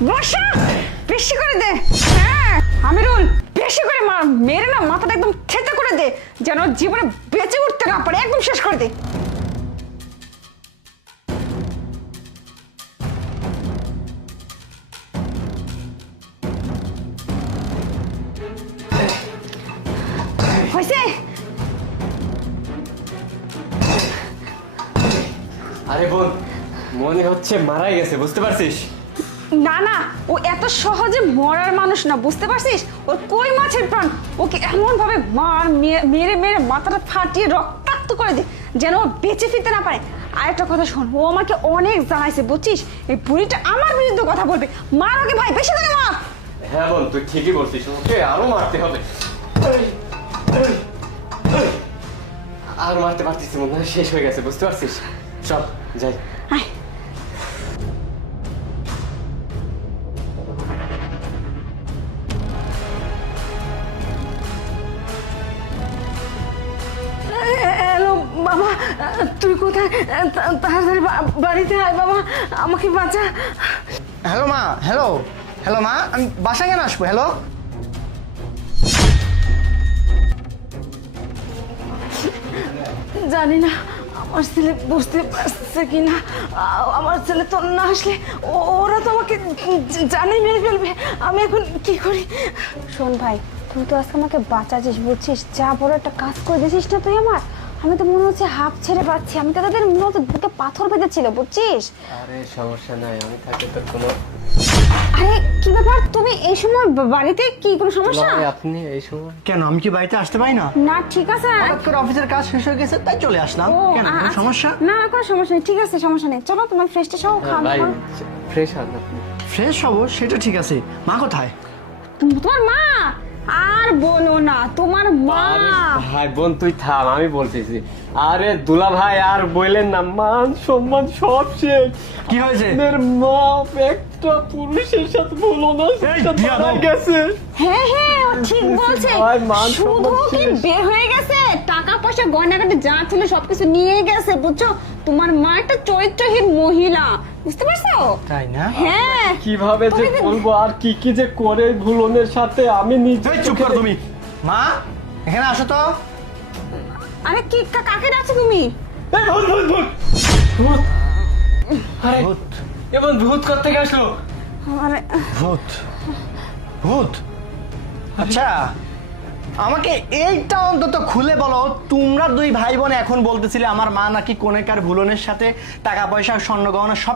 বর্ষা বেশি করে দে। হ্যাঁ আমিরুল বেশি করে মার, মেরে না মাথাটা একদম থেতে করে দে, যেন জীবনে বেঁচে উঠতে না পারে, একদম শেষ করে দে। হয়েছে? আরে বোন, মনে হচ্ছে মারাই গেছে, বুঝতে পারছিস? না না, ও এত সহজে মরার মানুষ না, বুঝতে পারছিস? ওর কই মাছের প্রাণ, ওকে এমন ভাবে মেরে মেরে মাথাটা ফাটিয়ে রক্তাক্ত করে দে যেন ও বেঁচে ফিরতে না পারে। আর একটা কথা শোন, ও আমাকে অনেক জানাইছে, বুঝছিস? এই বুড়িটা আমার বিরুদ্ধে কথা বলবে, মার ওকে ভাই, বেশি করে মার। হ্যাঁ বোন, তুই ঠিকই বলছিস, ওকে আরো মারতে হবে। আর মারতে পারছিস মনে হয় শেষ হয়ে গেছে, বুঝতে পারছিস? চল যাই। আয়। হ্যালো বাবা, তুই কোথায়? তাড়াতাড়ি বাড়িতে আয় বাবা, আমাকে বাঁচা। হ্যালো মা, হ্যালো হ্যালো মা, আমি বাসায় কেন আসবো? হ্যালো, জানি না আমার ছেলে বুঝতে পারছে কিনা, আমার ছেলে তো না আসলে ওরা তো আমাকে জানেই মেরে ফেলবে, আমি এখন কি করি? শোন ভাই, তুই তো আজকে আমাকে বাঁচাছিস, বুঝছিস? যা বড় একটা কাজ করে দিয়েছিস না তুই আমার, আমি তো মনে হচ্ছে হাফ ছেড়ে পাচ্ছি, আমি তো তাদের মনে হচ্ছে বুকে পাথর বেঁধেছিল, বুঝছিস? আরে সমস্যা নাই, আমি থাকি তোর কোনো। আরে কি ব্যাপার, তুমি এই সময় বাড়িতে? কি কোনো সমস্যা? আপনি এই সময় কেন আমি কি বাড়িতে আসতে পারি না? না ঠিক আছে, হঠাৎ করে অফিসের কাজ শেষ হয়ে গেছে তাই চলে আসলাম। কেন, কোনো আচ্ছা। সমস্যা? না কোনো সমস্যা নেই, ঠিক আছে, সমস্যা নেই। চলো তোমার ফ্রেশটা সহ খাওয়া ভাই দাওয়া। ফ্রেশ হন আপনি। ফ্রেশ হবো সেটা ঠিক আছে, মা কোথায়? তোমার মা? আর বলো না, তোমার মা। আরে ভাই বোন তুই থাম, আমি বলতেছি। আরে দুলা ভাই আর বললেন না, মান সম্মান সব শেষ। কি হয়েছে? আপনার মা একটা পুরুষের সাথে বলো না, এই, সাথে বিয়া মারা দাও। গেছে। হ্যাঁ হ্যাঁ, ও ঠিক বলছে। ভাই, মান শুধু সম্মান কি শেষ। বের হয়ে গেছে, টাকা পয়সা গয়নাগাটি যা ছিল সবকিছু নিয়ে গেছে, বুঝছো? তোমার মা একটা চরিত্রহীন মহিলা, বুঝতে পারছো? তাই না? হ্যাঁ। কিভাবে যে তুমি- বলবো আর কি কি যে করে ভুলনের সাথে আমি নিজে এই, চুপ কর তুমি। মা এখানে আসো তো। আরে কি কাকে ডাকছো তুমি? এই ভূত ভূত ভূত ভূত। আরে ভূত, এবং ভূত করতে গেছো? আরে ভূত, ভূত। আচ্ছা আমাকে এইটা অন্তত খুলে বলো, তোমরা দুই ভাই বোন এখন বলতেছিলে আমার মা নাকি কোনেকার ভুলনের সাথে টাকা পয়সা স্বর্ণ গহনা সব